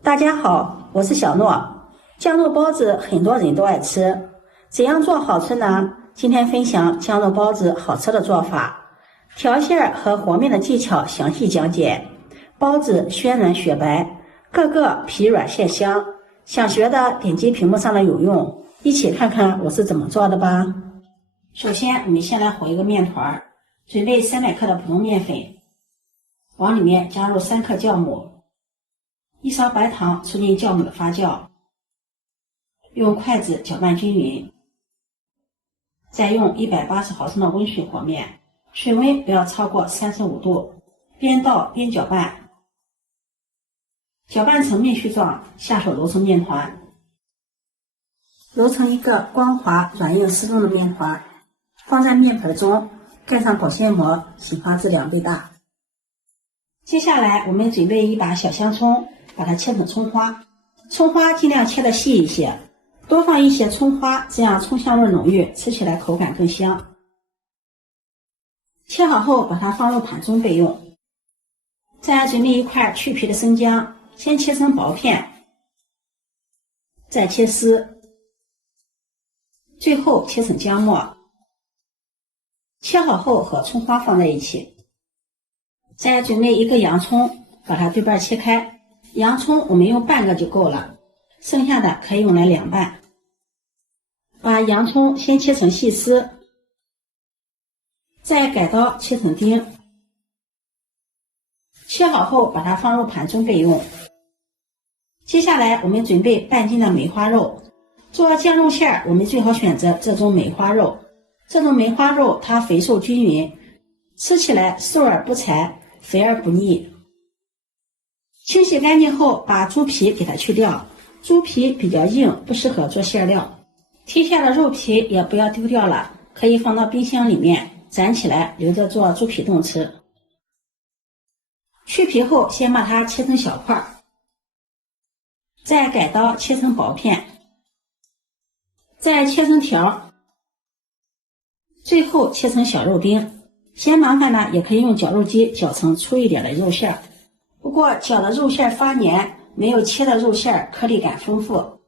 大家好，我是小诺。酱肉包子很多人都爱吃，怎样做好吃呢？今天分享酱肉包子好吃的做法，调馅和和面的技巧详细讲解。包子暄软雪白，个个皮软馅香。想学的点击屏幕上的有用，一起看看我是怎么做的吧。首先，我们先来和一个面团，准备300克的普通面粉，往里面加入3克酵母。1勺白糖促进酵母的发酵，用筷子搅拌均匀，再用180毫升的温水和面，水温不要超过35度，边倒边搅拌，搅拌成面絮状，下手揉成面团，揉成一个光滑、软硬适中的面团，放在面盆中，盖上保鲜膜，洗发至2倍大。接下来我们准备一把小香葱，把它切成葱花，葱花尽量切得细一些，多放一些葱花，这样葱香味浓郁，吃起来口感更香。切好后把它放入盘中备用。再准备一块去皮的生姜，先切成薄片，再切丝，最后切成姜末。切好后和葱花放在一起。再准备一个洋葱，把它对半切开，洋葱我们用半个就够了，剩下的可以用来凉拌。把洋葱先切成细丝，再改刀切成丁。切好后把它放入盘中备用。接下来我们准备半斤的梅花肉，做酱肉馅我们最好选择这种梅花肉，这种梅花肉它肥瘦均匀，吃起来瘦而不柴，肥而不腻。清洗干净后把猪皮给它去掉，猪皮比较硬，不适合做馅料。剔下的肉皮也不要丢掉了，可以放到冰箱里面攒起来，留着做猪皮冻吃。去皮后先把它切成小块，再改刀切成薄片，再切成条，最后切成小肉丁。嫌麻烦呢，也可以用绞肉机绞成粗一点的肉馅，不过绞的肉馅发黏，没有切的肉馅颗粒感丰富。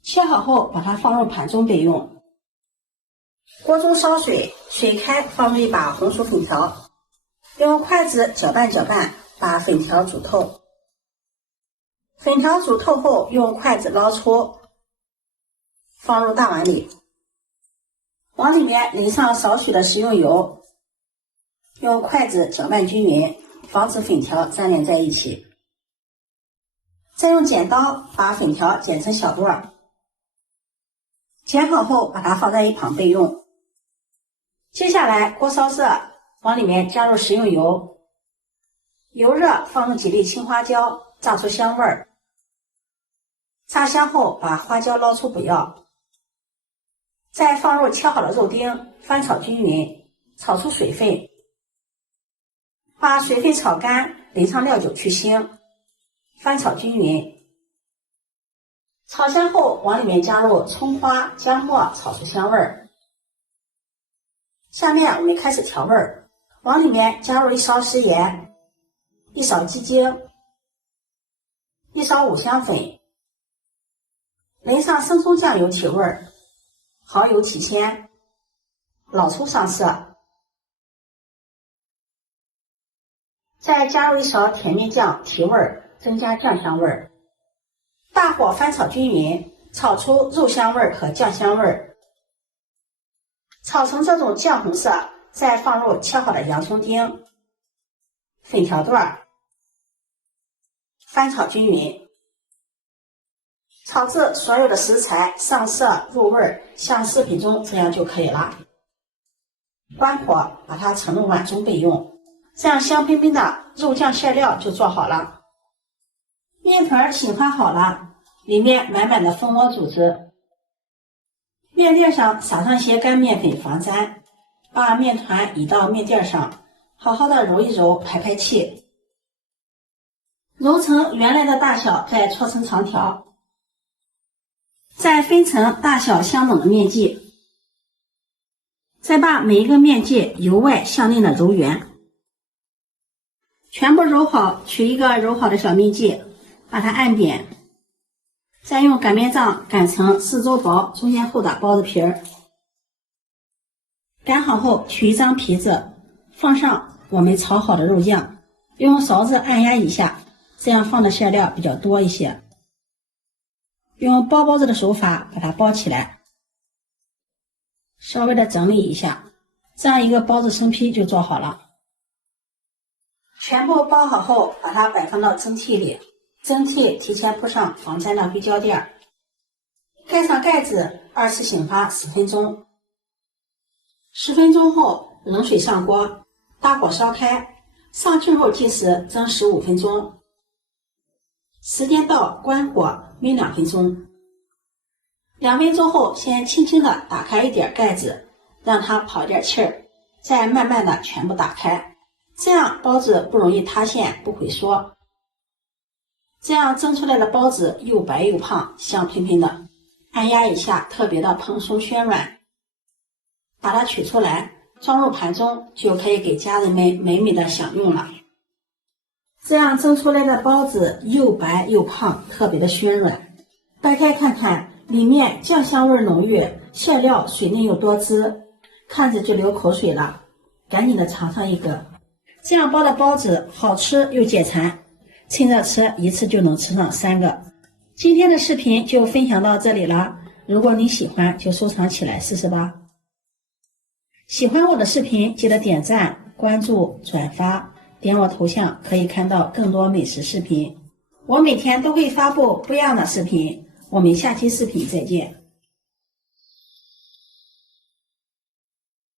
切好后把它放入盘中备用。锅中烧水，水开放入一把红薯粉条，用筷子搅拌搅拌，把粉条煮透。粉条煮透后用筷子捞出，放入大碗里，往里面淋上少许的食用油，用筷子搅拌均匀，防止粉条粘连在一起。再用剪刀把粉条剪成小段，剪好后把它放在一旁备用。接下来锅烧热，往里面加入食用油，油热放入几粒青花椒，炸出香味儿。炸香后把花椒捞出不要，再放入切好的肉丁，翻炒均匀，炒出水分，把水分炒干，淋上料酒去腥，翻炒均匀。炒香后往里面加入葱花、姜末，炒出香味儿。下面我们开始调味儿，往里面加入1勺食盐，1勺鸡精，1勺五香粉，淋上生抽酱油提味儿，蚝油提鲜，老抽上色，再加入1勺甜面酱提味儿，增加酱香味儿。大火翻炒均匀，炒出肉香味儿和酱香味儿。炒成这种酱红色，再放入切好的洋葱丁、粉条段，翻炒均匀，炒至所有的食材上色入味，像视频中这样就可以了。关火，把它盛入碗中备用，这样香喷喷的肉酱馅料就做好了。面团醒发好了，里面满满的蜂窝组织。面垫上撒上些干面粉防粘，把面团移到面垫上，好好的揉一揉，排排气。揉成原来的大小，再搓成长条，再分成大小相等的面剂，再把每一个面剂由外向内的揉圆。全部揉好，取一个揉好的小面剂，把它按扁，再用擀面杖擀成四周薄、中间厚的包子皮儿。擀好后，取一张皮子，放上我们炒好的肉酱，用勺子按压一下，这样放的馅料比较多一些。用包包子的手法把它包起来，稍微的整理一下，这样一个包子生坯就做好了。全部包好后，把它摆放到蒸屉里，蒸屉提前铺上防粘的硅胶垫，盖上盖子，2次醒发10分钟。10分钟后，冷水上锅，大火烧开，上炅后计时蒸15分钟。时间到，关火焖2分钟。2分钟后，先轻轻的打开一点盖子，让它跑点气儿，再慢慢的全部打开，这样包子不容易塌陷，不萎缩。这样蒸出来的包子又白又胖，香喷喷的，按压一下特别的蓬松暄软。把它取出来，装入盘中，就可以给家人们美美的享用了。这样蒸出来的包子又白又胖，特别的暄软。掰开看看，里面酱香味浓郁，馅料水嫩又多汁，看着就流口水了，赶紧的尝上一个。这样包的包子好吃又解馋，趁热吃，一次就能吃上3个。今天的视频就分享到这里了，如果你喜欢就收藏起来试试吧。喜欢我的视频记得点赞、关注、转发，点我头像可以看到更多美食视频。我每天都会发布不一样的视频，我们下期视频再见。